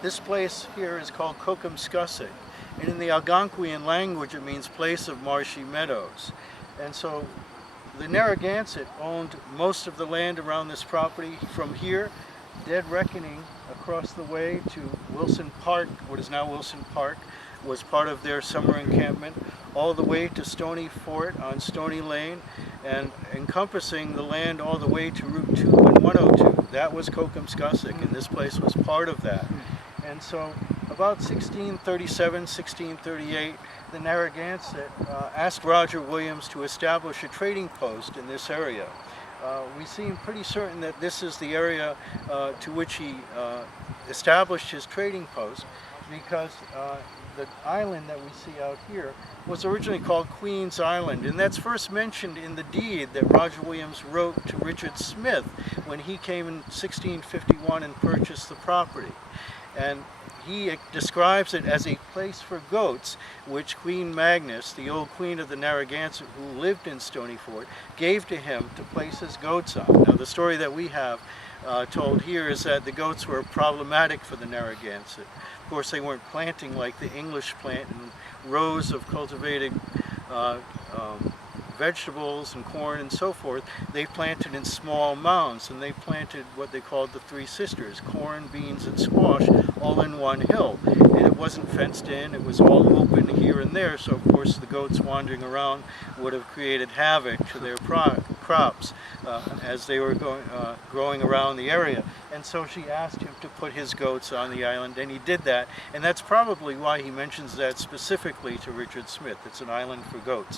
This place here is called Cocumscussoc, and in the Algonquian language it means place of marshy meadows. And so the Narragansett owned most of the land around this property from here, Dead Reckoning, across the way to Wilson Park, what is now Wilson Park, was part of their summer encampment, all the way to Stony Fort on Stony Lane, and encompassing the land all the way to Route 2 and 102. That was Cocumscussoc, and this place was part of that. And so about 1637, 1638, the Narragansett asked Roger Williams to establish a trading post in this area. We seem pretty certain that this is the area to which he established his trading post, because the island that we see out here was originally called Queen's Island, and that's first mentioned in the deed that Roger Williams wrote to Richard Smith when he came in 1651 and purchased the property. And he describes it as a place for goats, which Queen Magnus, the old queen of the Narragansett who lived in Stony Fort, gave to him to place his goats on. Now the story that we have told here is that the goats were problematic for the Narragansett. Of course, they weren't planting like the English plant in rows of cultivated vegetables and corn and so forth. They planted in small mounds, and they planted what they called the Three Sisters, corn, beans, and squash, all in one hill. And it wasn't fenced in, it was all open here and there, so of course the goats wandering around would have created havoc to their crops as they were growing around the area. And so she asked him to put his goats on the island, and he did that, and that's probably why he mentions that specifically to Richard Smith. It's an island for goats.